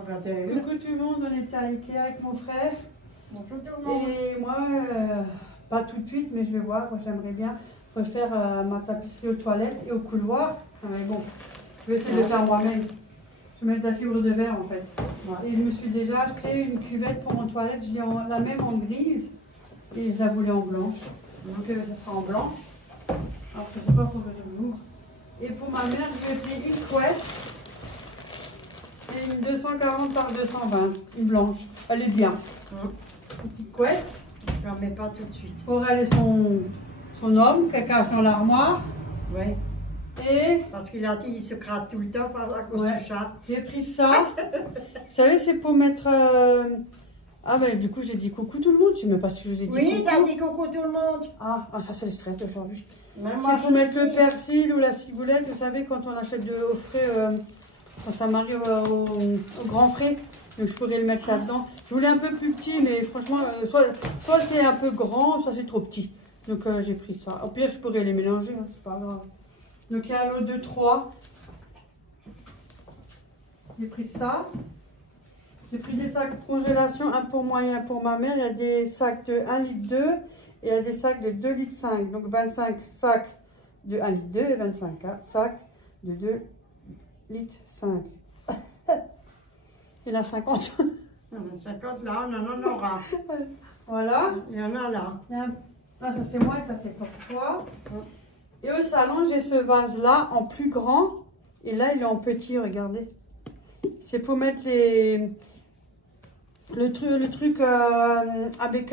Coucou tout le monde, on était à Ikea avec mon frère. Bonjour tout le monde. Et moi, pas tout de suite, mais je vais voir, j'aimerais bien refaire ma tapisserie aux toilettes et au couloir. Mais bon, je vais essayer de le faire moi-même. Je vais mettre de la fibre de verre en fait. Ouais. Et je me suis déjà acheté une cuvette pour mon toilette, je l'ai la même en grise et je la voulais en blanche. Donc ça sera en blanche. Alors je ne sais pas pourquoi je l'ouvre. Et pour ma mère, je lui ai pris une couette. C'est une 240 par 220, une blanche. Elle est bien. Une petite couette. Je n'en mets pas tout de suite. Pour elle et son homme, qu'elle cache dans l'armoire. Oui. Et parce qu'il a dit qu'il se gratte tout le temps à cause du chat. J'ai pris ça. Vous savez, c'est pour mettre... Ah ben du coup j'ai dit coucou tout le monde. Je ne sais même pas si je vous ai dit coucou. Oui, t'as dit coucou tout le monde. Ah ça c'est le stress aujourd'hui. C'est pour mettre le persil ou la ciboulette. Vous savez, quand on achète au frais, quand ça m'arrive au grand frais. Donc je pourrais le mettre là-dedans. Je voulais un peu plus petit, mais franchement, soit c'est un peu grand, soit c'est trop petit. Donc j'ai pris ça. Au pire, je pourrais les mélanger, hein, c'est pas grave. Donc il y a un lot de 3. J'ai pris ça. J'ai pris des sacs de congélation, un pour moi et un pour ma mère. Il y a des sacs de 1,2 litre et il y a des sacs de 2,5 litres. Donc 25 sacs de 1,2 litre et 25 sacs de 2,5 litres. Il y en a 50. Il y en a 50 là, on en aura. Voilà. Il y en a là. Ah, ça c'est moi et ça c'est pour toi. Et au salon, j'ai ce vase-là en plus grand. Et là, il est en petit, regardez. C'est pour mettre le truc avec...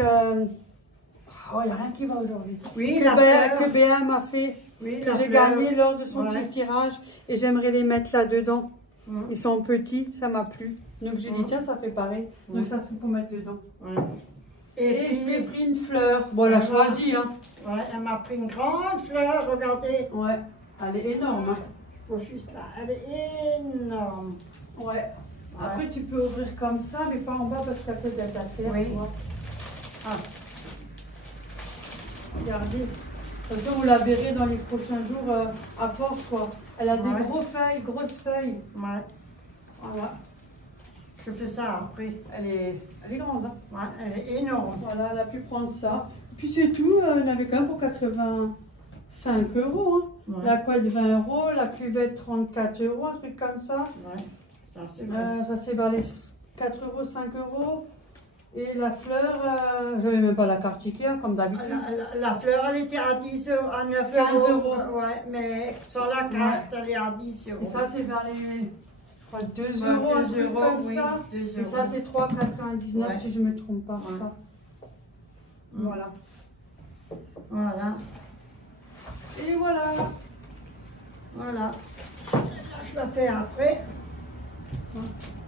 Oh, il n'y a rien qui va aujourd'hui. Oui, que BA m'a fait, oui, que j'ai gagné lors de son petit tirage. Et j'aimerais les mettre là-dedans. Ils sont petits, ça m'a plu. Donc j'ai dit, tiens, ça fait pareil. Donc ça, c'est pour mettre dedans. Et je lui ai pris une fleur. Bon, elle a choisi, hein. Ouais, elle m'a pris une grande fleur, regardez. Ouais, elle est énorme. Hein. Faut juste là, elle est énorme. Ouais. Après, tu peux ouvrir comme ça, mais pas en bas parce qu'elle peut être à terre. Oui. Ah. Regardez. De toute façon, vous la verrez dans les prochains jours à force, quoi. Elle a des grosses feuilles. Ouais. Voilà. Je fais ça après. Elle est grande. Hein. Ouais, elle est énorme. Voilà, elle a pu prendre ça. Et puis c'est tout, elle en avait quand même pour 85 €. Hein. Ouais. La couette 20 €, la cuvette 34 €, un truc comme ça. Ouais, ça c'est vers les 4 €, 5 €. Et la fleur, j'avais même pas la carte Ikea comme d'habitude. La fleur, elle était à 10 €, à 9 15 €. Ouais, mais sans la carte, elle est à 10 €. Et ça, c'est vers les 2 €, oui, ça. 2 €. Et ça, c'est 3,99 si je me trompe pas. Ouais. Ça. Voilà. Voilà. Et voilà. Voilà. Celle-là, je la fais après.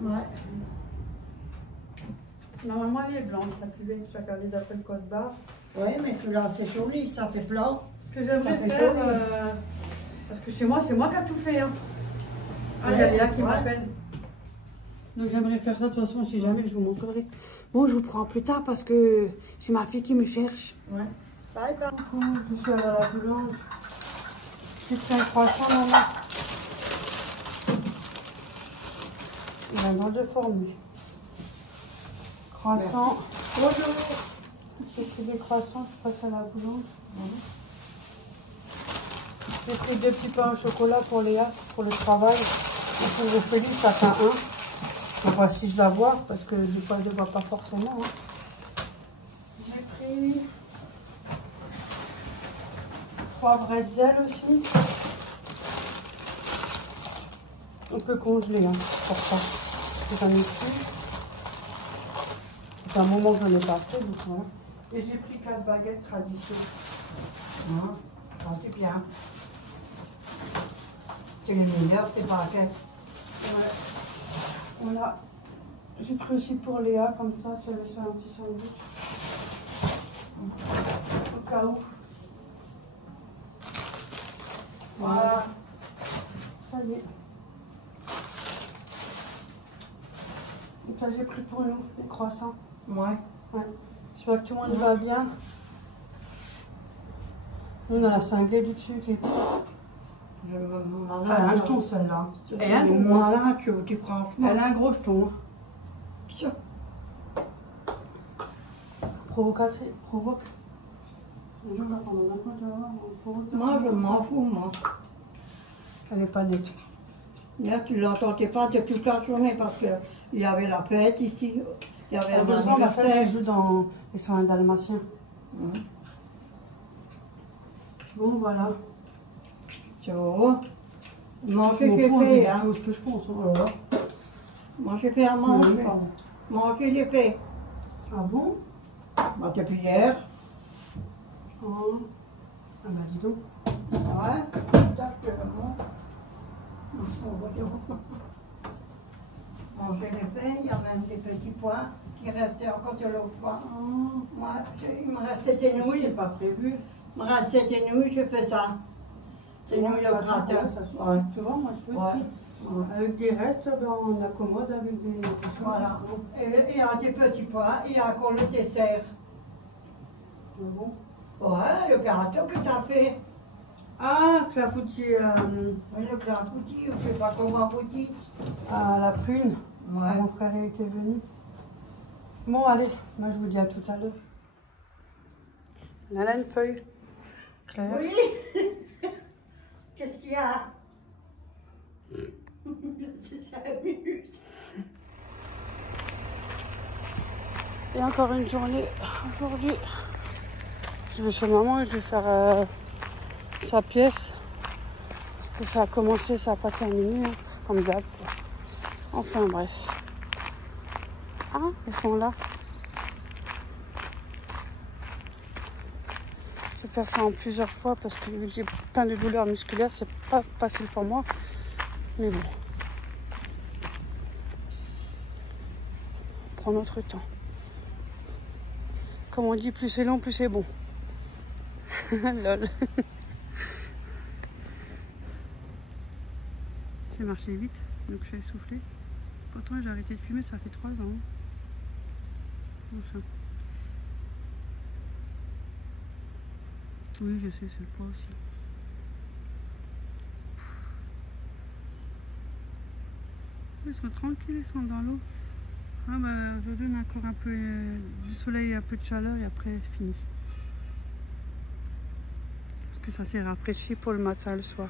Ouais. Normalement, elle est blanche, la cuvette. J'ai regardé d'après le code barre. Oui, mais là, c'est joli, ça fait plat. Ce que j'aimerais faire, parce que chez moi, c'est moi qui a tout fait. Hein. Ah, il y a Léa qui m'appelle. Donc j'aimerais faire ça de toute façon, si jamais je vous montrerai. Bon, je vous prends plus tard parce que c'est ma fille qui me cherche. Ouais. Bye bye. Je suis allée à la boulange. J'ai pris un croissant, maman. Il a dans 2 formes. Croissant. Bonjour. J'ai pris des croissants, je passe à la boulange. J'ai pris 2 petits pains au chocolat pour Léa, pour le travail. Et pour Ophélie, chacun un. On va si je la vois, parce que je ne le vois pas forcément. Hein. J'ai pris 3 bretzels aussi. On peut congeler hein, pour ça. J'en ai plus. C'est un moment que j'en ai pas acheté, donc voilà. Et j'ai pris 4 baguettes traditionnelles. Ah, c'est bien. C'est les meilleurs, ces baguettes. Ouais. Voilà. J'ai pris aussi pour Léa, comme ça lui fait un petit sandwich. Au cas où. Voilà. Ça y est. Donc ça j'ai pris pour nous, les croissants. Ouais. J'espère que tout le monde va bien. Nous, on a la cinglée du dessus qui est... Elle a un jeton celle-là. Elle a un gros jeton, tu prends. Elle a un gros jeton. Pio. Provocatrice. Provoque. Un jour, là, pendant un coup, tu vas voir, on provoque. Moi, je m'en fous, moi. Elle n'est pas nette. Là, tu l'entendais pas de toute la journée parce qu'il y avait la fête ici. Il y avait un Heureusement, ma femme, elle anniversaire. joue dans... Ils sont un dalmatien. Hum. Bon, voilà. Tu vois. Manger, Au j'ai fond, fait. j'ai Hein. tout ce que je pense. Oh là là. Manger, fait à manger. Manger, j'ai fait. Ah bon? Bah, depuis hier. Oh. Ah bah dis donc. Ouais. Exactement. Manger les faits, il y a même des petits pois qui restaient encore de l'autre fois. Oh. Moi, il me restait des nouilles. C'est pas prévu. Il me restait des nouilles, je fais ça. Des nouilles au gratin. Ouais. Tu vois, moi je fais Ouais. aussi. Ouais. Avec des restes, ben, on accommode avec des choses. Voilà. Et il y a des petits pois, il y a encore le dessert. Ah bon? Ouais, le gâteau que tu as fait. Ah, clafoutis Oui, le clafoutis, je ne sais pas comment vous dites. à la prune. Ouais. Mon frère il était venu. Bon, allez, moi je vous dis à tout à l'heure. Là, une feuille. Claire. Oui. Qu'est-ce qu'il y a? Ça s'amuse. Et encore une journée aujourd'hui. Je vais chez maman et je vais faire sa pièce. Parce que ça a commencé, ça n'a pas terminé, hein, comme d'hab. Enfin bref. Ah, ils sont là. Je vais faire ça en plusieurs fois parce que vu que j'ai plein de douleurs musculaires, c'est pas facile pour moi. Mais bon. On prend notre temps. Comme on dit, plus c'est long, plus c'est bon. Lol. J'ai marché vite, donc je vais souffler. Pourtant, j'ai arrêté de fumer, ça fait 3 ans. Enfin. Oui, je sais, c'est le poids aussi. Ils sont tranquilles, ils sont dans l'eau. Ah bah, aujourd'hui, on a encore un peu du soleil et un peu de chaleur et après, fini. Parce que ça s'est rafraîchi pour le matin, le soir.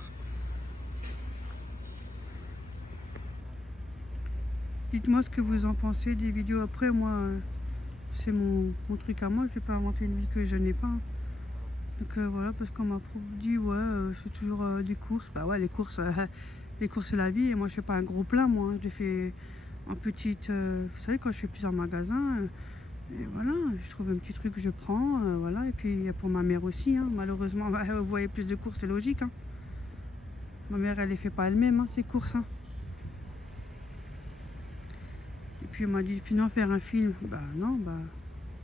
Dites-moi ce que vous en pensez des vidéos. Après, moi, c'est mon truc à moi. Je vais pas inventer une vie que je n'ai pas. Hein. Donc voilà, parce qu'on m'a dit, ouais, je fais toujours des courses. Bah ouais, les courses, c'est la vie. Et moi, je fais pas un gros plein, moi. Je fais en petite... vous savez, quand je fais plusieurs magasins, et voilà, je trouve un petit truc que je prends. Voilà, et puis pour ma mère aussi. Hein. Malheureusement, bah, vous voyez plus de courses, c'est logique. Hein. Ma mère, elle les fait pas elle-même, hein, ces courses. Hein. Et puis elle m'a dit, finalement, faire un film. Bah non, bah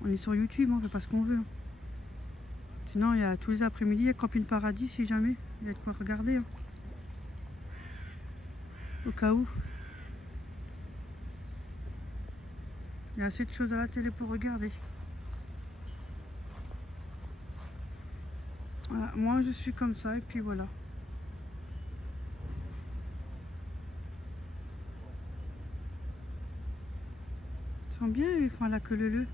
on est sur YouTube, on fait pas ce qu'on veut. Hein. Sinon, il y a tous les après-midi, il y a Camping Paradis, si jamais. Il y a de quoi regarder. Hein. Au cas où. Il y a assez de choses à la télé pour regarder. Voilà, moi, je suis comme ça, et puis voilà. Ils sont bien, ils font la queue leu.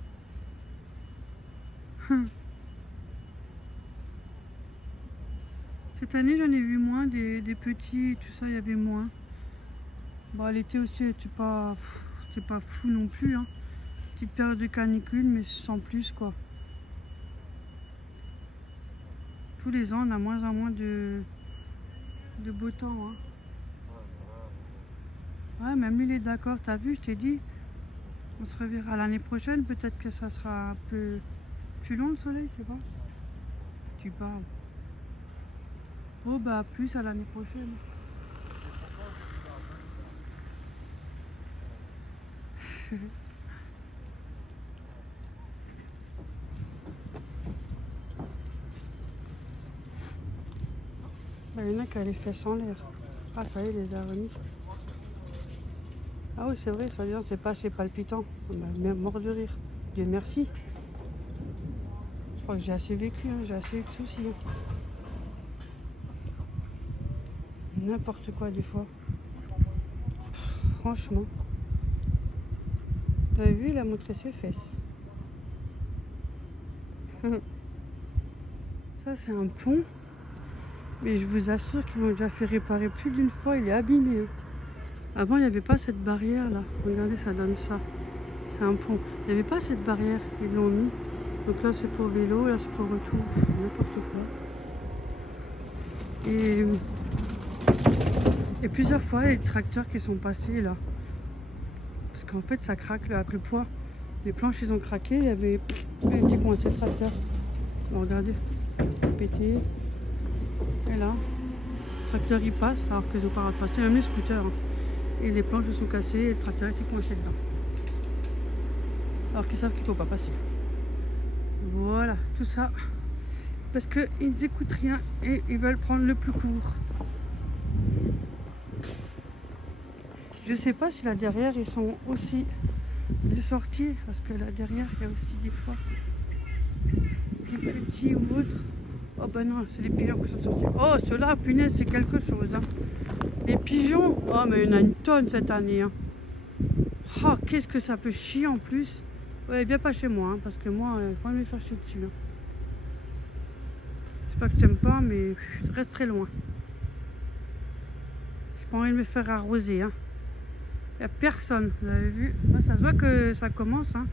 Cette année, j'en ai vu moins, des petits, tout ça, il y avait moins. Bon, l'été aussi, c'était pas fou non plus. Hein. Petite période de canicule, mais sans plus, quoi. Tous les ans, on a moins en moins de beau temps. Hein. Ouais, même lui, il est d'accord. T'as vu, je t'ai dit. On se reverra l'année prochaine. Peut-être que ça sera un peu plus long, le soleil, c'est pas. Tu parles. Oh, bah, plus à l'année prochaine. Bah, il y en a qui a les fesses en l'air. Ah, ça y est, les a remis. Ah oui, c'est vrai, ça dire c'est pas assez palpitant. Bah, mort de rire. Dieu merci. Je crois que j'ai assez vécu, hein, j'ai assez eu de soucis. Hein. N'importe quoi des fois. Franchement. Vous avez vu, il a montré ses fesses. Ça, c'est un pont. Mais je vous assure qu'ils l'ont déjà fait réparer plus d'une fois. Il est abîmé. Avant, il n'y avait pas cette barrière là. Regardez, ça donne ça. C'est un pont. Il n'y avait pas cette barrière. Ils l'ont mis. Donc là, c'est pour vélo. Là, c'est pour retour. N'importe quoi. Et plusieurs fois, il y a des tracteurs qui sont passés là. Parce qu'en fait, ça craque là, avec le poids. Les planches, ils ont craqué. Il y avait été coincé le tracteur. Bon, regardez. Pété. Et là, le tracteur il passe alors qu'ils n'ont pas repassé, même les scooters. Hein. Et les planches sont cassées et le tracteur était coincé dedans. Alors qu'ils savent qu'il ne faut pas passer. Voilà, tout ça. Parce qu'ils n'écoutent rien et ils veulent prendre le plus court. Je sais pas si là derrière ils sont aussi de sortie. Parce que là derrière il y a aussi des fois des petits ou autres. Oh bah non, c'est les pigeons qui sont sortis. Oh, ceux-là, punaise, c'est quelque chose. Hein. Les pigeons, oh mais il y en a une tonne cette année. Hein. Oh, qu'est-ce que ça peut chier en plus. Ouais, viens pas chez moi, hein, parce que moi, il faut pas me faire chier dessus. Hein. C'est pas que je t'aime pas, mais je reste très loin. J'ai pas envie de me faire arroser. Hein. Il n'y a personne, vous avez vu. Là, ça se voit que ça commence. Hein.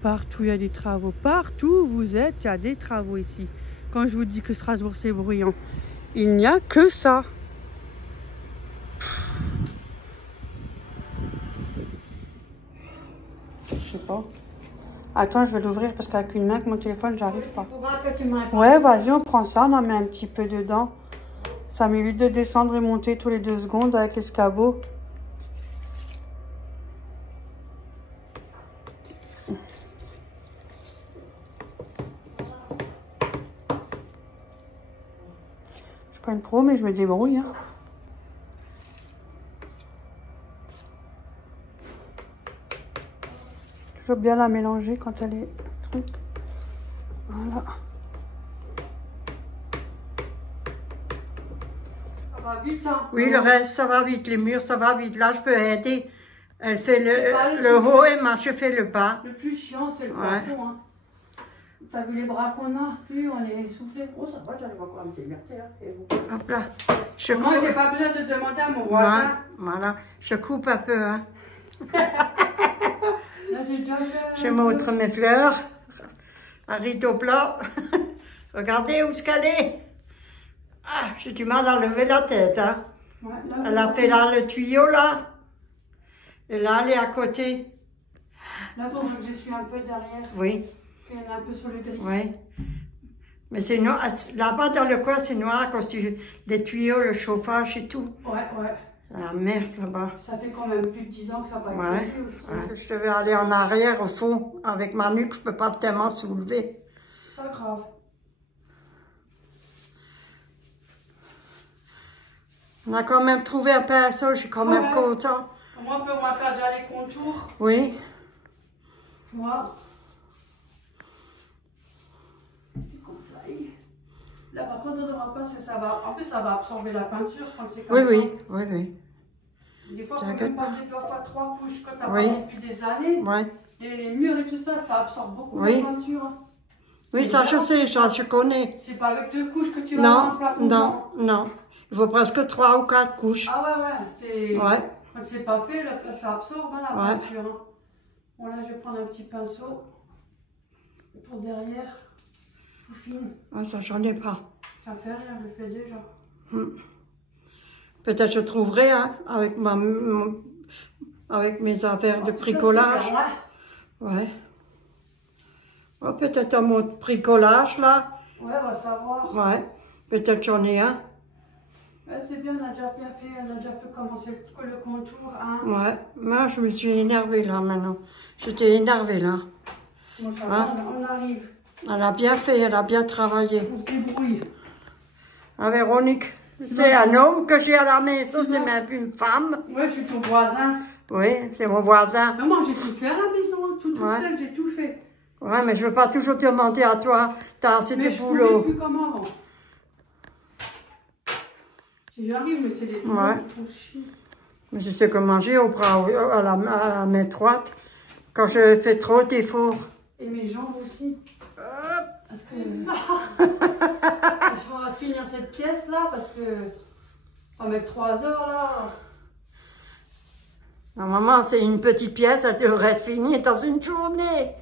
Partout, il y a des travaux. Partout où vous êtes, il y a des travaux ici. Quand je vous dis que Strasbourg, c'est bruyant, il n'y a que ça. Je sais pas. Attends, je vais l'ouvrir parce qu'avec une main, avec mon téléphone, j'arrive pas. Ouais, vas-y, on prend ça, on en met un petit peu dedans. Ça m'évite de descendre et monter tous les 2 secondes avec l'escabeau. Pas une pro, mais je me débrouille. Hein. Toujours bien la mélanger quand elle est truc. Voilà. Ça va vite, hein? Oui, le reste, ça va vite. Les murs, ça va vite. Là, je peux aider. Elle fait le haut et moi, je fais le bas. Le plus chiant, c'est le plafond. Hein. T'as vu les bras qu'on a? Puis on est essoufflé. Oh, ça va, j'arrive encore à me liberté. Hein. Hop là. Moi, j'ai pas besoin de demander à mon voisin. Voilà, je coupe un peu. Hein. Là, je montre mes fleurs. Un rideau blanc. Regardez où est-ce qu'elle est. Ah, j'ai du mal à lever la tête. Hein. Ouais, là, elle a fait là le tuyau, là. Et là, elle est à côté. Là, il faudrait que je suis un peu derrière. Oui. Il y en a un peu sur le gris. Oui. Mais c'est noir. Là-bas, dans le coin, c'est noir à cause des tuyaux, le chauffage et tout. Ouais, ouais. La merde, là-bas. Ça fait quand même plus de 10 ans que ça n'a pas été fait aussi. Parce que je devais aller en arrière, au fond. Avec ma nuque, je ne peux pas tellement soulever. Pas grave. On a quand même trouvé un pinceau, je suis quand même content. Moi, on peut au moins faire déjà les contours. Oui. Moi. Là, par contre, on ne devra pas, parce que ça va. En plus, ça va absorber la peinture quand c'est comme ça. Oui. Des fois, il faut même passer 2 fois 3 couches quand tu as peint depuis des années. Et les murs et tout ça, ça absorbe beaucoup la peinture. Oui, ça, je sais, je connais. C'est pas avec 2 couches que tu vas dans le plafond. Non. Il faut presque 3 ou 4 couches. Ah ouais. Quand c'est pas fait, ça absorbe la peinture. Hein. Bon, là, je vais prendre un petit pinceau. Et pour derrière. Fine. Ah, ça, j'en ai pas. Ça fait rien, je le fais déjà. Peut-être je trouverai hein, avec mes affaires de bricolage. Ouais. Oh, peut-être à mon bricolage là. Ouais, on va savoir. Ouais. Peut-être j'en ai un. Ouais, c'est bien, on a déjà bien fait, on a déjà pu commencer le contour. Hein. Ouais. Moi, je me suis énervée là maintenant. J'étais énervée là. Bon, ça va, on arrive. Elle a bien fait, elle a bien travaillé. On se débrouille. Ah, Véronique, c'est un homme que j'ai à la maison, c'est même une femme. Oui, je suis ton voisin. Oui, c'est mon voisin. Non, moi j'ai tout fait à la maison, toute seule, j'ai tout fait. Ouais, mais je ne veux pas toujours te demander à toi, t'as assez de boulot. Mais je ne plus comme avant. Si j'arrive, mais c'est des trucs qui font chier. Mais je sais que manger au bras, à la main droite, quand je fais trop d'efforts. Et mes jambes aussi. Parce que... je vais finir cette pièce là parce que... On va mettre 3 heures là. Normalement, c'est une petite pièce, ça devrait être fini dans une journée.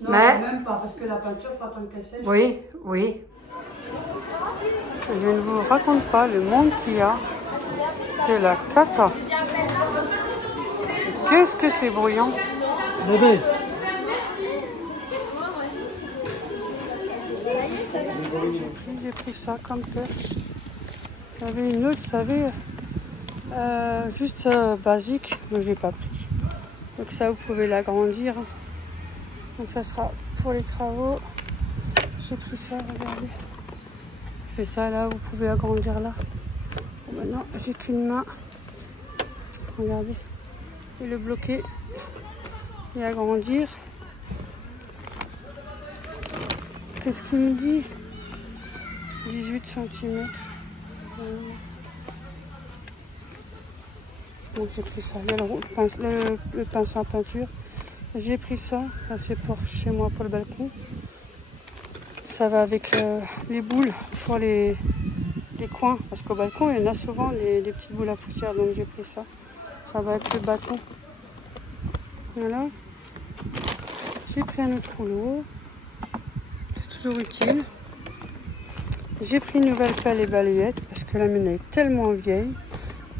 Non, mais... même pas, parce que la peinture, faut attendre qu'elle sèche. Oui, oui. Je ne vous raconte pas le monde qu'il y a. C'est la cata. Qu'est-ce que c'est bruyant. Bébé. J'ai pris ça comme perche. J'avais une autre, vous savez, juste basique, mais je ne l'ai pas pris. Donc ça, vous pouvez l'agrandir. Donc ça sera pour les travaux. J'ai pris ça, regardez. Je fais ça là, vous pouvez agrandir là. Bon, maintenant, j'ai qu'une main. Regardez. Et le bloquer et agrandir. Qu'est-ce qu'il me dit? 18 cm. Donc j'ai pris ça. Il y a le pinceau à peinture. J'ai pris ça. Ça c'est pour chez moi, pour le balcon. Ça va avec les boules pour les coins. Parce qu'au balcon, il y en a souvent des petites boules à poussière. Donc j'ai pris ça. Ça va avec le bâton. Voilà. J'ai pris un autre rouleau. C'est toujours utile. J'ai pris une nouvelle pelle et balayette parce que la mienne est tellement vieille.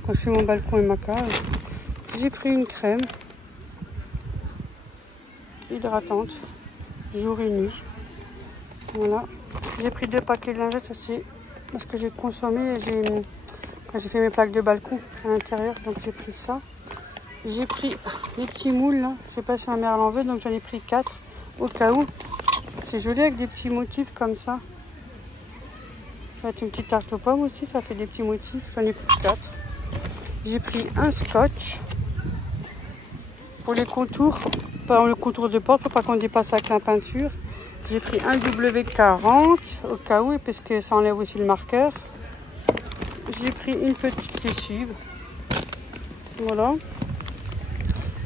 Quand je fais mon balcon et ma cave, j'ai pris une crème hydratante, jour et nuit. Voilà. J'ai pris 2 paquets de lingettes, ça c'est parce que j'ai consommé quand j'ai fait mes plaques de balcon à l'intérieur, donc j'ai pris ça. J'ai pris les petits moules là, je sais pas si ma mère l'en veut, donc j'en ai pris 4 au cas où. C'est joli avec des petits motifs comme ça. Ça va être une petite tarte aux pommes aussi, ça fait des petits motifs. J'en ai pris 4. J'ai pris un scotch pour les contours, pas le contour de porte pour pas qu'on dépasse avec la peinture. J'ai pris un W40 au cas où, parce que ça enlève aussi le marqueur. J'ai pris une petite lessive. Voilà.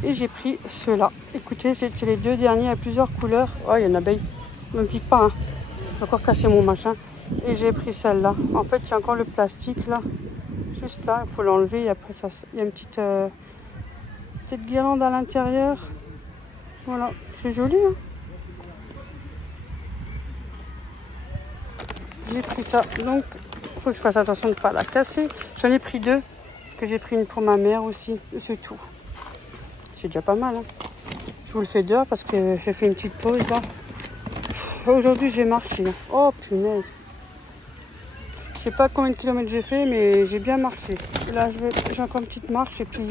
Et j'ai pris ceux-là. Écoutez, c'est les 2 derniers à plusieurs couleurs. Oh, il y en a bien. Ne me pique pas, hein. J'ai encore cassé mon machin. Et j'ai pris celle-là. En fait, il y a encore le plastique là. Juste là, il faut l'enlever. Et après, il y a une petite guirlande à l'intérieur. Voilà, c'est joli. Hein, j'ai pris ça. Donc, il faut que je fasse attention de ne pas la casser. J'en ai pris 2. Parce que j'ai pris une pour ma mère aussi. C'est tout. C'est déjà pas mal. Hein. Je vous le fais dehors parce que j'ai fait une petite pause là. Aujourd'hui, j'ai marché. Oh, punaise. Je sais pas combien de kilomètres j'ai fait, mais j'ai bien marché. Et là, j'ai encore une petite marche et puis...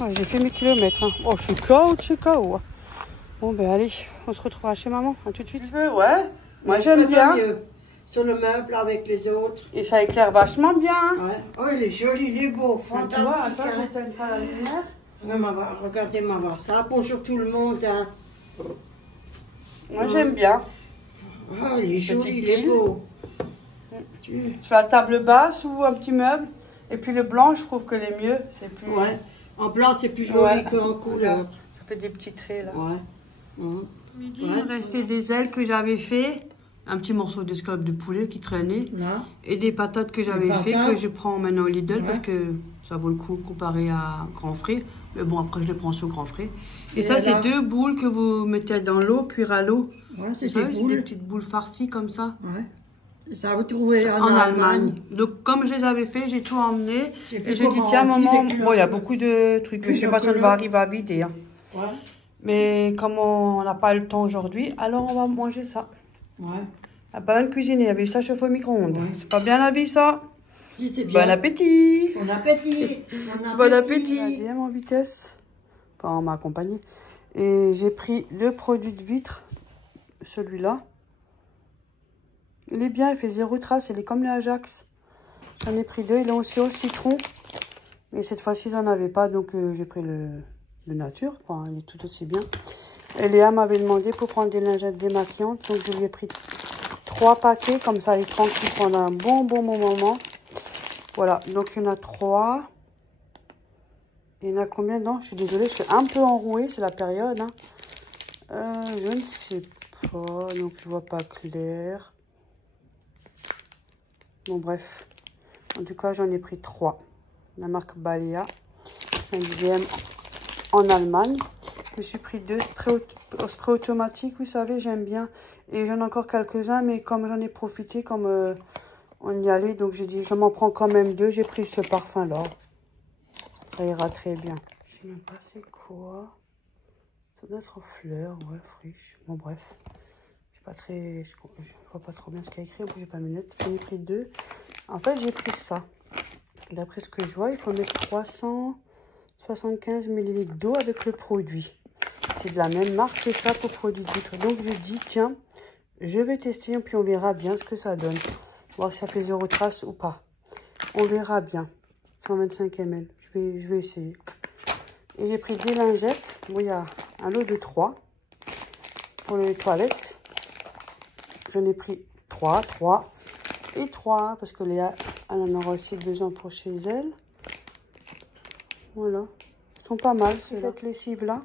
Ouais, j'ai fait mes kilomètres. Hein. Oh, je suis KO. Bon, ben allez, on se retrouvera chez maman. À tout de suite. Tu veux, ouais. Moi, j'aime bien. Mieux. Sur le meuble avec les autres. Et ça éclaire vachement bien. Ouais. Oh, il est joli, il est beau, fantastique. Tu vois, attends, hein. j'éteins pas la lumière. Regardez, maman, ça. Bonjour tout le monde. Hein. Moi, j'aime bien. Oh, il est joli, Petite il est pile. beau. Sur la table basse ou un petit meuble. Et puis le blanc, je trouve que les mieux. C'est plus... Ouais. En blanc, c'est plus joli Ouais. qu'en couleur. Ça fait des petits traits là. Ouais. Midi, il me restait des ailes que j'avais fait. Un petit morceau d'escalope de poulet qui traînait. Là. Et des patates que j'avais fait, patates. que je prends maintenant au Lidl Ouais. parce que ça vaut le coup comparé à Grand Frais. Mais bon, après je les prends sur Grand Frais. Et ça, c'est 2 boules que vous mettez dans l'eau, cuire à l'eau. Ouais, c'est Vous savez, des c'est boules. des petites boules farcies comme ça. Ouais. Ça, vous trouvez En Allemagne. Donc, comme je les avais fait, j'ai tout emmené. J'ai Et fait j'ai dit, comment tiens, on dit maman, des bon, il y a kilos. beaucoup de trucs. Oui, Je sais donc pas si on là. va arriver à vider. Hein. Ouais. Mais comme on n'a pas le temps aujourd'hui, alors on va manger ça. Ouais. On n'a pas mal cuisiné, il y avait ça chauffé au micro-ondes. Ouais. C'est pas bien la vie, ça. Oui, c'est bien. Bon appétit. Bon appétit. Bon appétit. Bien en vitesse. Enfin, on m'a accompagné. Et j'ai pris le produit de vitre, celui-là. Il est bien, il fait 0 trace, il est comme les Ajax. J'en ai pris 2, il est aussi au citron. Et cette fois-ci, j'en avais pas, donc j'ai pris le nature, quoi. Il est tout aussi bien. Et Léa m'avait demandé pour prendre des lingettes démaquillantes, donc je lui ai pris 3 paquets, comme ça elle est tranquille pendant un bon moment. Voilà, donc il y en a 3. Il y en a combien dedans? Je suis désolée, je suis un peu enrouée, c'est la période. Hein. Je ne sais pas, donc je vois pas clair. Bon, bref. En tout cas, j'en ai pris 3. La marque Balea, 5e en Allemagne. Je me suis pris 2 sprays automatiques, vous savez, j'aime bien. Et j'en ai encore quelques-uns, mais comme j'en ai profité, comme on y allait, donc j'ai dit, je m'en prends quand même 2. J'ai pris ce parfum-là. Ça ira très bien. Je sais même pas c'est quoi. Ça doit être aux fleurs, ouais, friche. Bon, bref. Pas très, je vois pas trop bien ce qu'il y a écrit. En plus, j'ai pas mes lunettes. J'en ai pris 2. En fait, j'ai pris ça. D'après ce que je vois, il faut mettre 375 ml d'eau avec le produit. C'est de la même marque que ça pour produit douche. Donc, je dis, tiens, je vais tester et puis on verra bien ce que ça donne. Voir si ça fait 0 trace ou pas. On verra bien. 125 ml. Je vais essayer. Et j'ai pris des lingettes. Bon, il y a un lot de 3 pour les toilettes. J'en ai pris 3 et 3 parce que Léa, elle en aura aussi besoin pour chez elle. Voilà. Ils sont pas mal, cette lessive-là.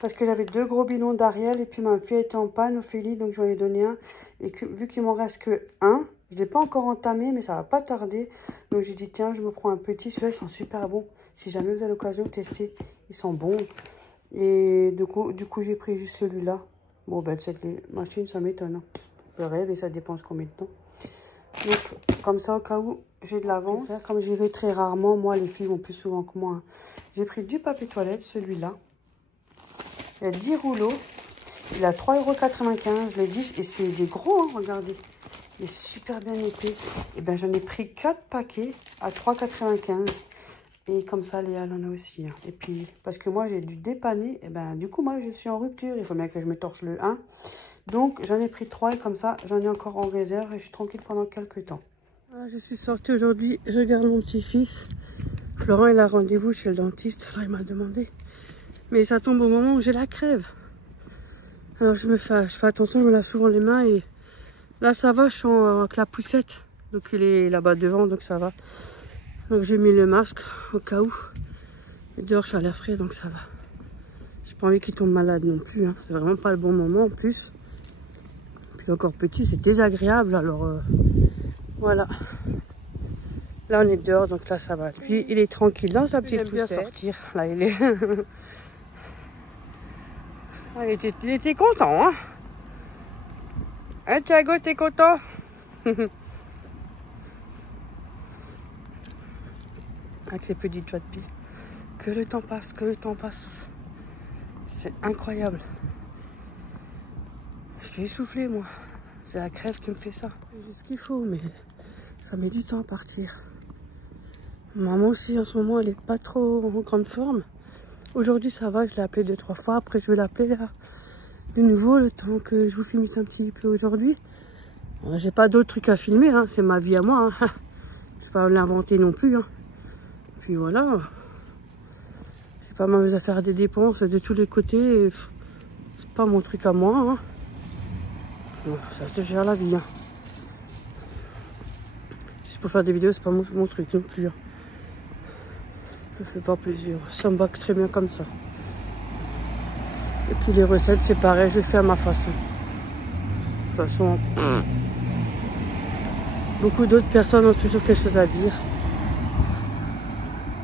Parce que j'avais 2 gros bidons d'Ariel et puis ma fille était en panne, Ophélie, donc j'en ai donné un. Et que, vu qu'il m'en reste que 1, je ne l'ai pas encore entamé, mais ça va pas tarder. Donc j'ai dit, tiens, je me prends un petit. Ceux-là, ils sont super bons. Si jamais vous avez l'occasion de tester, ils sont bons. Et du coup j'ai pris juste celui-là. Bon, 27 les machines, ça m'étonne. Hein. Le rêve et ça dépense combien de temps. Donc, comme ça, au cas où j'ai de l'avance. Comme j'y vais très rarement, moi, les filles vont plus souvent que moi. Hein. J'ai pris du papier toilette, celui-là. Il y a 10 rouleaux. Il a 3,95 € les 10. Et c'est des gros, hein, regardez. Il est super bien épais. Et bien, j'en ai pris 4 paquets à 3,95 €. Et comme ça, Léa en a aussi. Hein. Et puis, parce que moi, j'ai dû dépanner. Et ben, du coup, moi, je suis en rupture. Il faut bien que je me torche le 1. Donc, j'en ai pris 3 et comme ça, j'en ai encore en réserve et je suis tranquille pendant quelques temps. Voilà, je suis sortie aujourd'hui, je garde mon petit-fils. Florent, il a rendez-vous chez le dentiste, alors il m'a demandé. Mais ça tombe au moment où j'ai la crève. Alors, je fais attention, je me lave souvent les mains et là, ça va, je suis avec la poussette. Donc, il est là-bas devant, donc ça va. Donc, j'ai mis le masque au cas où. Et dehors, je suis à l'air frais, donc ça va. J'ai pas envie qu'il tombe malade non plus, hein. C'est vraiment pas le bon moment en plus. Encore petit, c'est désagréable, alors voilà. Là on est dehors, donc là ça va. Lui il est tranquille dans sa petite poussette. Sortir. Là il est. il était content, hein. Hein Thiago, t'es content? Avec ses petits doigts de pied. Que le temps passe, que le temps passe. C'est incroyable. Je suis essoufflée moi. C'est la crève qui me fait ça. J'ai ce qu'il faut, mais ça met du temps à partir. Maman aussi, en ce moment, elle est pas trop en grande forme. Aujourd'hui, ça va, je l'ai appelée 2-3 fois. Après, je vais l'appeler là de nouveau, le temps que je vous filme un petit peu aujourd'hui. J'ai pas d'autres trucs à filmer, hein. C'est ma vie à moi. Hein. C'est pas l'inventer non plus. Hein. Puis voilà. J'ai pas mal à faire des dépenses de tous les côtés. C'est pas mon truc à moi. Hein. Ça se gère la vie. Hein. Si pour faire des vidéos, c'est pas mon truc non plus. Hein. Je fais pas plaisir. Ça me va très bien comme ça. Et puis les recettes, c'est pareil, je fais à ma façon. De toute façon, beaucoup d'autres personnes ont toujours quelque chose à dire.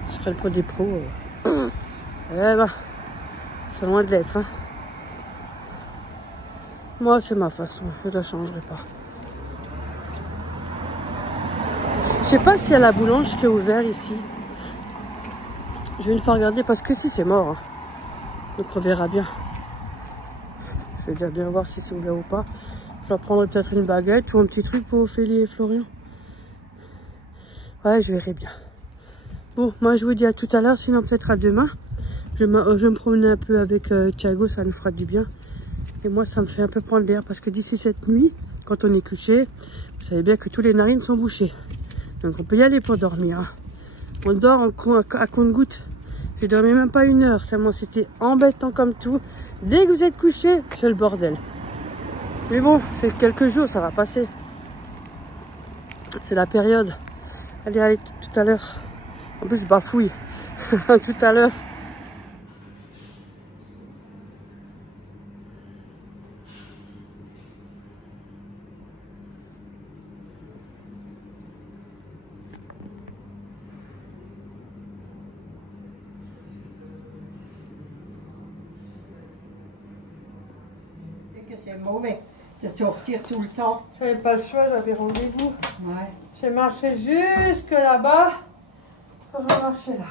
Ils se prennent pour des pros. Eh ben, c'est loin de l'être. Hein. Moi, c'est ma façon, je ne la changerai pas. Je sais pas s'il y a la boulange qui est ouverte ici. Je vais une fois regarder parce que si c'est mort. Hein. Donc on verra bien. Je vais déjà bien voir si c'est ouvert ou pas. Je vais prendre peut-être une baguette ou un petit truc pour Ophélie et Florian. Ouais, je verrai bien. Bon, moi je vous dis à tout à l'heure, sinon peut-être à demain. Je vais me promener un peu avec Thiago, ça nous fera du bien. Et moi, ça me fait un peu prendre l'air parce que d'ici cette nuit, quand on est couché, vous savez bien que tous les narines sont bouchées. Donc on peut y aller pour dormir. Hein. On dort à compte-gouttes. Je dormais même pas 1 heure, tellement c'était embêtant comme tout. Dès que vous êtes couché, c'est le bordel. Mais bon, c'est quelques jours, ça va passer. C'est la période. Allez, tout à l'heure. En plus, je bafouille. À tout à l'heure. Que c'est mauvais de sortir tout le temps. J'avais pas le choix, j'avais rendez-vous. Ouais. J'ai marché jusque là-bas pour remarcher là.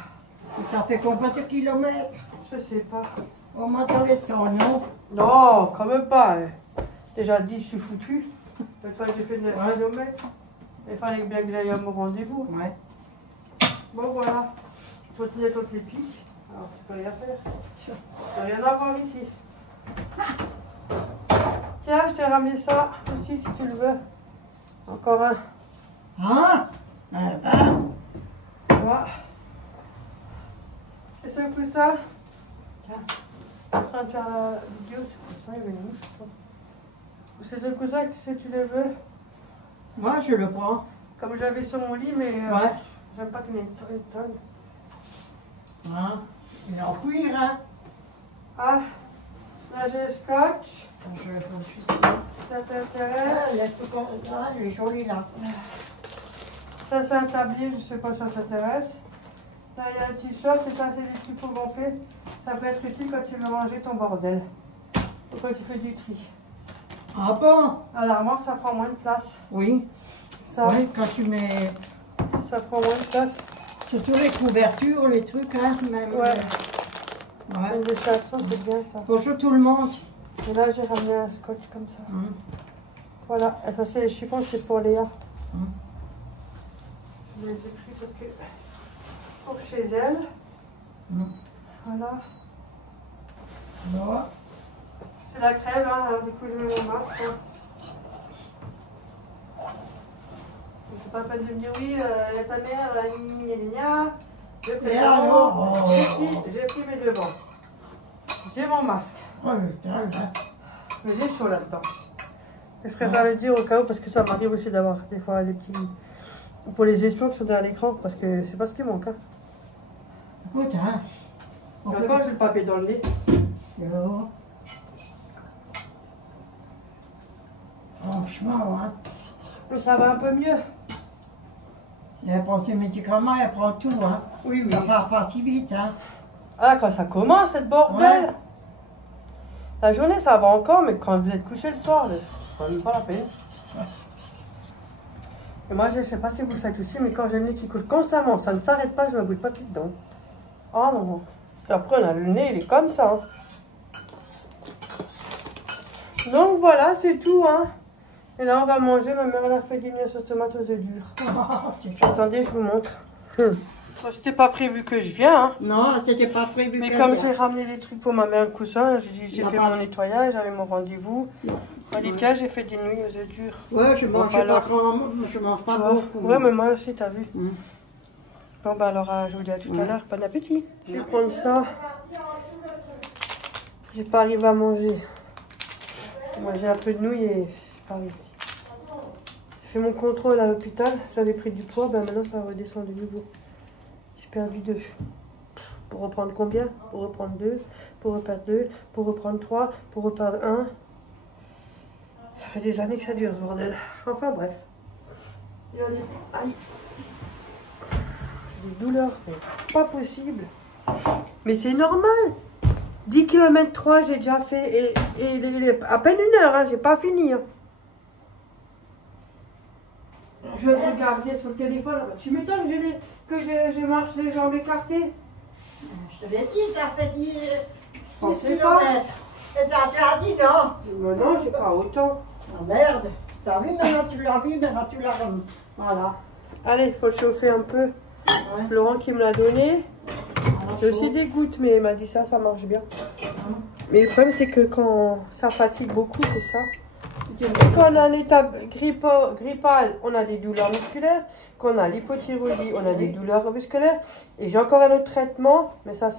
Et t'as fait combien de kilomètres? Je sais pas. Au moins dans les 100, non? Non, quand même pas. Déjà 10, je suis foutu. Une fois que j'ai fait 9 km, il fallait bien que j'aille à mon rendez-vous. Ouais. Bon voilà, je continuer contre les pics. Alors tu peux rien faire. Il n'y a rien à voir ici. Tiens, je t'ai ramené ça aussi si tu le veux. Encore un. Hein? Voilà. Et ce coussin. Tiens. Je suis en train de faire la vidéo, c'est pour ça, il y avait une mouche. C'est ce coussin que si tu le veux. Moi, je le prends. Comme j'avais sur mon lit, mais Ouais. j'aime pas qu'il y ait une tonne. Hein? Il est en cuir, hein? Ah, là j'ai le scotch. Je suis Ça t'intéresse? là, il est joli là. Ça c'est un tablier, je sais pas si ça t'intéresse. Là il y a un t-shirt et ça c'est des trucs pour gonfler. Ça peut être utile quand tu veux ranger ton bordel. Ou quand tu fais du tri. Ah bon? À l'armoire ça prend moins de place. Oui. Ça, Oui, quand tu mets ça prend moins de place. surtout les couvertures, les trucs, hein, même. Ouais. Ouais. Une déchirure, c'est bien ça. Bonjour tout le monde. Et là j'ai ramené un scotch comme ça. Voilà, et ça c'est les chiffons, c'est pour Léa. Je les ai pris parce que pour chez elle. Voilà. Bon. C'est la crève, hein, alors du coup je mets mon masque. Hein. C'est pas la peine de me dire oui, il y a ta mère, je fais alors, j'ai pris mes devants. J'ai mon masque. Oh putain, là. Mais j'ai chaud là-dedans. Je préfère le dire au cas où parce que ça m'arrive aussi d'avoir des fois des petits. Pour les espions qui sont derrière l'écran parce que c'est pas ce qui manque. Hein. Écoute, hein. Et encore j'ai le papier dans le nez. Yo. Franchement, hein. Mais ça va un peu mieux. Elle prend ses médicaments, elle prend tout, hein. Oui, oui. Ça part pas si vite, hein. Ah, quand ça commence, cette bordel. Ouais. La journée, ça va encore, mais quand vous êtes couché le soir, c'est même pas la peine. Et moi, je sais pas si vous le faites aussi, mais quand j'ai le nez qui coule constamment, ça ne s'arrête pas, je me bouille pas plus dedans. Oh non. Et après, on a le nez, il est comme ça. Hein. Donc voilà, c'est tout. Hein. Et là, on va manger. Ma mère, elle a fait des gnocchis sauce tomate aux œufs durs. Attendez, je vous montre. C'était pas prévu que je vienne. Hein. Non, c'était pas prévu. Mais comme j'ai ramené des trucs pour ma mère le coussin, j'ai fait mon nettoyage, j'avais mon rendez-vous. Elle dit tiens, j'ai fait des nouilles aux œufs durs. Ouais, je mange pas beaucoup. Ouais, mais moi aussi, t'as vu. Bon, bah alors, je vous dis à tout à l'heure. Bon appétit. Je vais prendre ça. J'ai pas arrivé à manger. Moi, j'ai un peu de nouilles et c'est pas arrivé. J'ai fait mon contrôle à l'hôpital. J'avais pris du poids, ben maintenant ça redescend de nouveau. J'ai perdu 2. Pour reprendre combien? Pour reprendre 2, pour reperdre 2, pour reprendre 3, pour reperdre 1. Ça fait des années que ça dure, ce bordel. Enfin bref. Aïe. J'ai des douleurs, mais pas possible. Mais c'est normal. 10 km 3 j'ai déjà fait. Et il est à peine 1 heure, hein, j'ai pas fini. Hein. Je vais regarder sur le téléphone. Tu m'étonnes que je marche les jambes écartées. Je t'avais dit, t'as fait 10 pensais pas. kilomètres. Et tu as dit non. Mais non, j'ai pas autant. Oh merde. T'as vu, maintenant tu l'as vu, maintenant tu l'as remis. Voilà. Allez, il faut le chauffer un peu. Ouais. Laurent qui me l'a donné. J'ai aussi des gouttes, mais il m'a dit ça marche bien. Mais le problème, c'est que quand ça fatigue beaucoup, c'est ça. Quand on a l'état grippal, on a des douleurs musculaires. Quand on a l'hypothyroïdie, on a des douleurs musculaires. Et j'ai encore un autre traitement, mais ça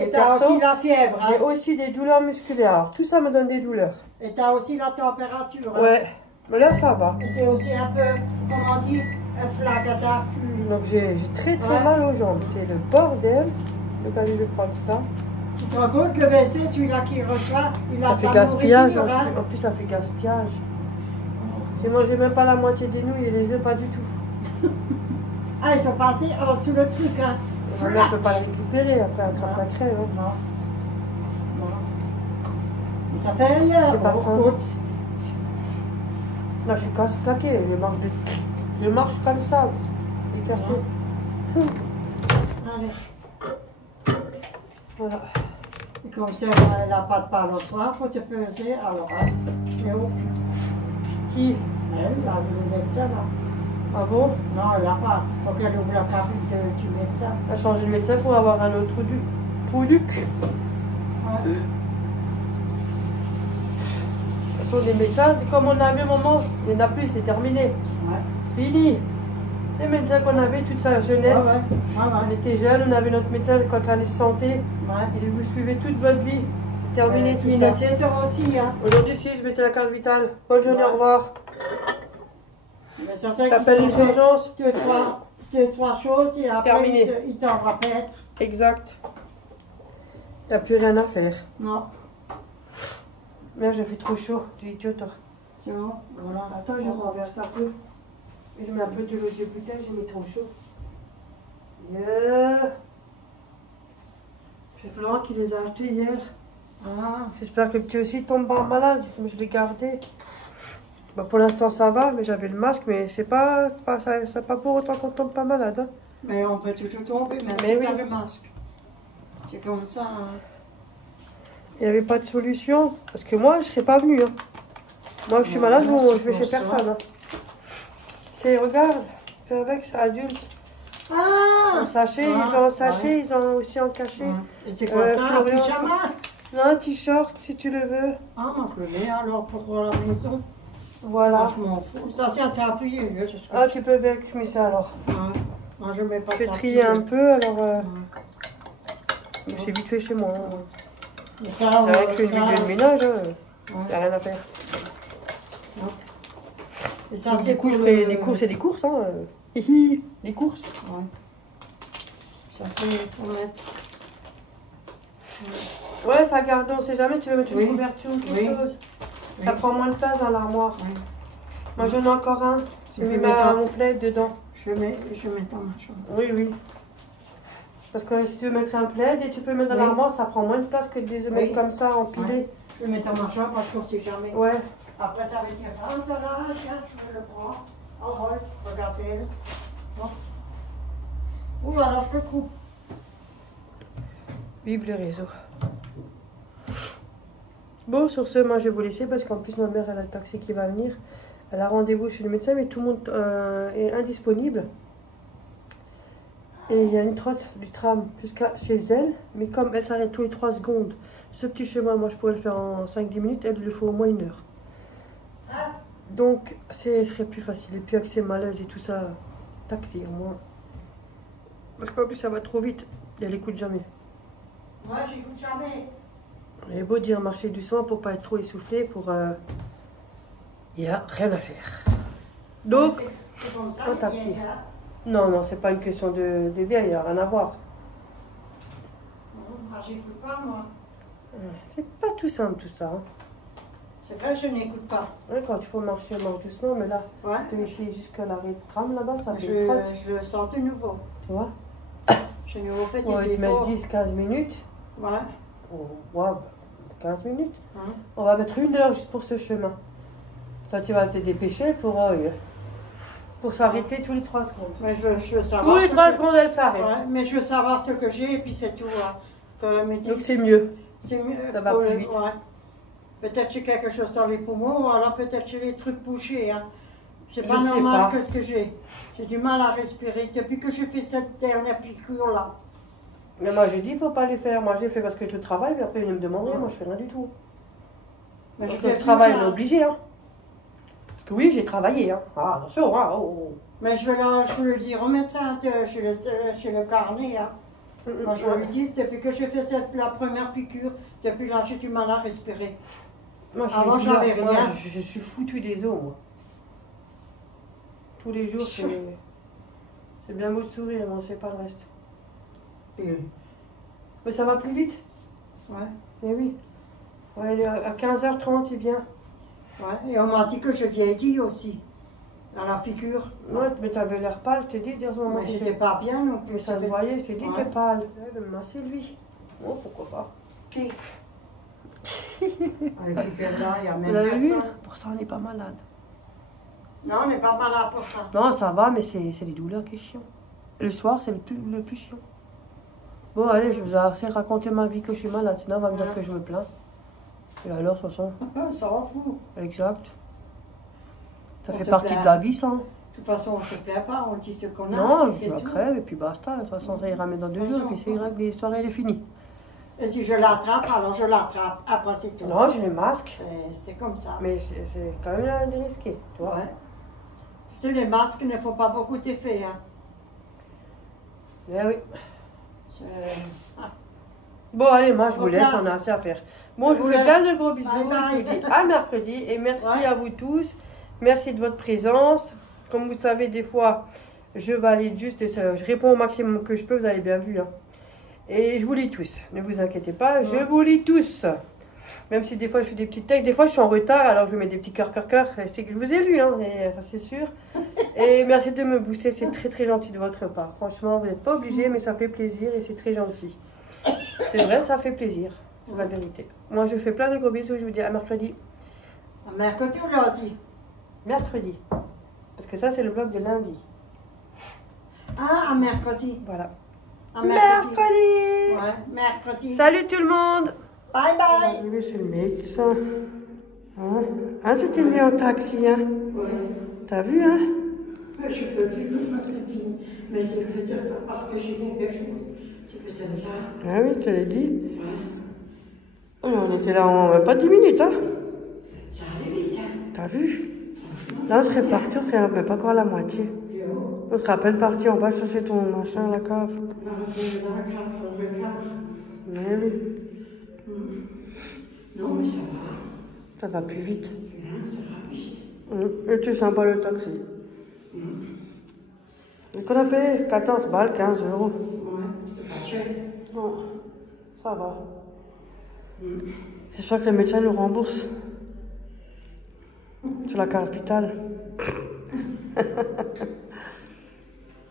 Et t'as aussi la fièvre, hein. J'ai aussi des douleurs musculaires. Alors, tout ça me donne des douleurs. Et t'as aussi la température. Hein. Ouais, mais là, ça va. Et t'es aussi un peu, comment on dit, un flag à d'afflux. Donc j'ai très Ouais. mal aux jambes. C'est le bordel. Donc allez, je vais prendre ça. Tu te rends compte que le WC, celui-là qui reçoit, il a Ça fait pas de gaspillage. nourriture, hein. En plus, ça fait gaspillage. J'ai mangé même pas la moitié des nouilles et les œufs, pas du tout. Ah, ils sont passés en dessous le truc, hein. On ne peut pas les récupérer. Après, attrape la crève. Hein. Non. Non. Mais ça fait rien. C'est pas on faim. compte. Là, je suis claquée. Je marche comme ça. Écarté. Allez. Voilà. Et comme ça, elle n'a pas de pain le soir, faut te peser, alors, hein. Mais oh, Qui? elle, là, le médecin, là. Ah bon? Non, elle n'a pas. Faut qu'elle ouvre la cabine du médecin. Elle a changé de médecin pour avoir un autre produit. Ouais. Ce sont des médecins, comme on avait un moment, il n'y en a plus, c'est terminé. Ouais. Fini. Les médecins qu'on avait toute sa jeunesse, on était jeunes, on avait notre médecin quand on allait santé, et vous suivez toute votre vie. C'est terminé tout ça. C'est aussi, hein. Aujourd'hui, si je mettais la carte vitale. Bonne journée, au revoir. Mais c'est ça T'appelles les urgences? deux, trois choses et après Terminé. il t'en rappelle. Exact. Il n'y a plus rien à faire. Non. Merde, j'ai fait trop chaud. Tu es idiot, toi. C'est bon. Voilà. Attends, je renverse un peu. Et je mets un peu de l'eau de bouteille, j'ai mis trop chaud. Yeah. C'est Florent qui les a achetés hier. Ah. J'espère que le petit aussi tombe pas malade. Mais je l'ai gardé. Bah, pour l'instant, ça va, mais j'avais le masque. Mais c'est pas pas pour autant qu'on tombe pas malade. Hein. Mais on peut toujours tomber, même Mais si oui. t'as le masque. C'est comme ça. Hein. Il n'y avait pas de solution. Parce que moi, je serais pas venue. Hein. Moi, je suis malade, bon, je vais chez personne. Hein. C'est, regarde, fais avec, c'est adulte. Ah! En sachet, ils ont en sachet, ils ont aussi en cachet. Et c'est quoi ça, un Florian. pyjama? Non, un t-shirt, si tu le veux. Ah, moi je le mets alors pour la maison. Voilà. Moi je m'en fous. Ça c'est un tapis. Ah, tu peux avec mais ça alors. Ouais. Moi je mets pas Je de vais tapis. trier un peu, alors. Ouais. C'est vite fait chez moi. Hein. Mais ça, C'est vrai que je fais ça- une vidéo de ménage, hein. Ouais. Y a rien à faire. Et ça, Donc, c'est du coup, je pour fais le- des courses et des courses. Hein. Hihi, des courses. Ouais. Ça c'est pour mettre. Ouais, ça garde, on sait jamais, tu veux mettre une Oui. couverture ou quelque Oui. chose. Ça Oui. prend moins de place dans l'armoire. Ouais. Moi, j'en ai encore un. Je J'ai mis vais mettre mon plaid dedans. Je mets dans ma chambre. Oui, oui. Parce que si tu veux mettre un plaid et tu peux mettre dans Oui. l'armoire, ça prend moins de place que de les mettre Oui. comme ça, empilés. Je mets dans ma chambre parce qu'on sait jamais. Ouais. Après ça va dire, ah là, tiens, je me le prends. En rôle, regardez-le. Bon. Ouh, alors je le coupe. Vive les réseaux. Bon, sur ce, moi je vais vous laisser parce qu'en plus ma mère elle a le taxi qui va venir. Elle a rendez-vous chez le médecin, mais tout le monde est indisponible. Et il y a une trotte du tram jusqu'à chez elle, mais comme elle s'arrête tous les 3 secondes, ce petit chemin, moi je pourrais le faire en 5-10 minutes, elle il lui faut au moins 1 heure. Donc, ce serait plus facile. Et puis avec ces malaises et tout ça, taxi au moins. Parce qu'en plus ça va trop vite, et elle écoute jamais. Moi, j'écoute jamais. Il est beau dire marcher doucement pour pas être trop essoufflé, pour... Il n'y a rien à faire. Donc, C'est comme ça. un taxi. il y a- non, non, c'est pas une question de vieille, il n'y a rien à voir. Non, moi, j'écoute pas, moi. C'est pas tout simple tout ça. Hein. C'est vrai, je n'écoute pas. Ouais, quand il faut marcher, on marche doucement, mais là, Ouais. de ici jusqu'à l'arrêt de tram là-bas, ça fait Je, une trotte, je le sens de nouveau. tu vois. Je nous refais On va des te mettre efforts. 10-15 minutes. Ouais. Ouais, 15 minutes. Hein. On va mettre 1 heure juste pour ce chemin. Toi, tu vas te dépêcher pour s'arrêter tous les 3 secondes. Mais je veux savoir. Tous les ce 3 que- secondes, elle s'arrête. Ouais, mais je veux savoir ce que j'ai et puis c'est tout. Hein. Que mes Donc tics, c'est mieux. c'est mieux. ça va pour plus le- vite. Ouais. Peut-être j'ai quelque chose dans les poumons ou alors peut-être j'ai les trucs bouchés. Hein. C'est Je pas sais normal pas. que ce que j'ai. J'ai du mal à respirer depuis que j'ai fait cette dernière piqûre là. Mais moi, j'ai dit, il faut pas les faire. Moi, j'ai fait parce que je travaille, mais après, ils me demandent rien. Moi, je fais rien du tout. Mais Parce je que fais le travail, on plus est rien. obligé. Hein. Parce que oui, j'ai travaillé. Hein. Ah, attention. Hein. Oh, Mais je vais le dire au médecin chez le carnet. Hein. oh. Moi, je lui dis, depuis que j'ai fait la première piqûre, depuis là, j'ai du mal à respirer. Moi, j'ai Avant, des douleurs. j'avais Moi, rien. je suis foutu des os, moi. Tous les jours, C'est bien beau de sourire, mais on ne sait pas le reste. Et, Mais ça va plus vite. ouais, Eh oui. Ouais, à 15h30, il vient. ouais. Et on m'a dit que je vieillis aussi. Dans la figure. Ouais, mais t'avais l'air pâle, je t'ai dit, dire son Mais j'étais pas bien non plus. Mais ça se voyait, je t'ai dit, Ouais. t'es pâle. Ouais, mais c'est lui. Oh, pourquoi pas. Qui Avec qui fait là, il y a Vous même avez vu? personne. Pour ça, on n'est pas malade. Non, on n'est pas malade pour ça. Non, ça va, mais c'est les douleurs qui sont chiant. Le soir, c'est le plus chiant. Bon, allez, je vous ai assez raconté ma vie que je suis malade, sinon on va me dire que je me plains. Et alors, de toute façon, On s'en fout. exact. Ça On fait se partie plaint. de la vie, ça. De toute façon, on ne se plaint pas, on dit ce qu'on a. Non, et je c'est la tout. crève et puis basta. De toute façon, ça ira mais dans 2 jours, et puis c'est réglé, l'histoire elle est finie. Et si je l'attrape, alors je l'attrape. Après, c'est tout. Non, j'ai le masque, C'est comme ça. mais c'est quand même risqué, tu vois. Ouais. Tu sais, les masques ne font pas beaucoup d'effet. Hein. Eh oui. C'est- Bon, allez, moi je vous Hop laisse, là. on a assez à faire. Bon, je vous vous fais laisse. plein de gros bisous. Bye bye. Je vous dis à mercredi et merci Ouais. à vous tous. Merci de votre présence. Comme vous savez, des fois, je valide juste, et je réponds au maximum que je peux, vous avez bien vu. Hein. Et je vous lis tous, ne vous inquiétez pas, je vous lis tous. Même si des fois je fais des petits textes, des fois je suis en retard, alors je mets des petits cœurs. C'est que je vous ai lu, hein, et ça c'est sûr. Et merci de me booster, c'est très très gentil de votre part. Franchement, vous n'êtes pas obligés, mais ça fait plaisir et c'est très gentil. C'est vrai, ça fait plaisir, c'est la vérité. Moi je vous fais plein de gros bisous, je vous dis à mercredi. À mercredi ou lundi? Mercredi. Parce que ça c'est le vlog de lundi. Ah, à mercredi. Voilà. À mercredi. Mercredi. Ouais, mercredi. Salut tout le monde. Bye bye. Arrivé chez le médecin. Hein? Ah, c'était mieux en taxi, hein? Ouais. T'as vu, hein? Je peux plus maintenant, c'est fini. Mais c'est peut-être pas parce que j'ai quelque chose. C'est peut-être ça. Ah oui, je te l'ai dit. Ouais. On était là en même pas 10 minutes, hein? Ça allait vite, hein. T'as vu? Franchement, Là, on serait parti, on serait même pas encore à la moitié. Yo. On serait à peine parti en bas chercher ton machin, la cave. On a retrouvé là 4h15. Mais oui, Non, mais ça va. ça va plus vite. Hein, c'est rapide. Et tu sens pas le taxi. Et qu'on a payé 14 balles, 15 euros. Ouais, c'est pas cher. Non, ça va. J'espère que le médecin nous rembourse. Sur la carte vitale.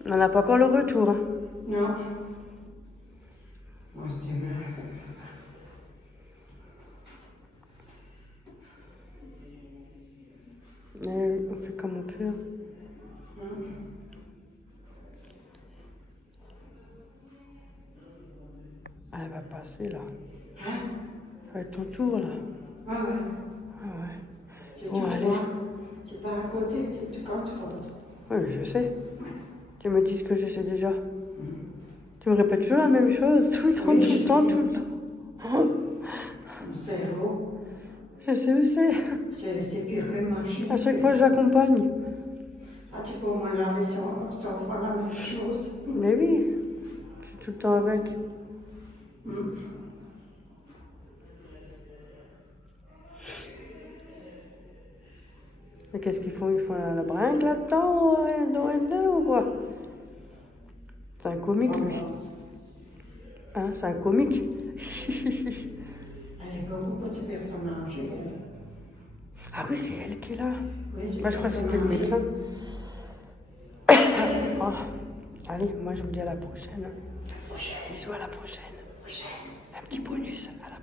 On n'a pas encore le retour. Hein. Non. Moi, c'est bien. Mais on fait comme on peut. Hein. Ah, elle va passer là. Ça va être ton tour là. Ah ouais. Ah ouais. C'est Bon, tout allez. droit. C'est pas à côté, c'est tout contre. Oui, je sais. Tu me dis ce que je sais déjà. Tu me répètes toujours la même chose, tout le temps, Oui, tout je le temps, sais. tout le temps. Le cerveau, Je sais où c'est. c'est pire que le marché. À chaque fois, j'accompagne. Ah, tu peux m'en laver sans faire la même chose. Mais oui, je suis tout le temps avec. Mais qu'est-ce qu'ils font? Ils font la brinque là-dedans, ou quoi? C'est un comique, lui. Hein, c'est un comique. Elle est beaucoup de personnages. Ah oui, c'est elle qui est là. Oui, c'est Moi, je crois que c'était le médecin. Oh. Allez, moi, je vous dis à la prochaine. Bisous, à la prochaine. Un petit bonus à la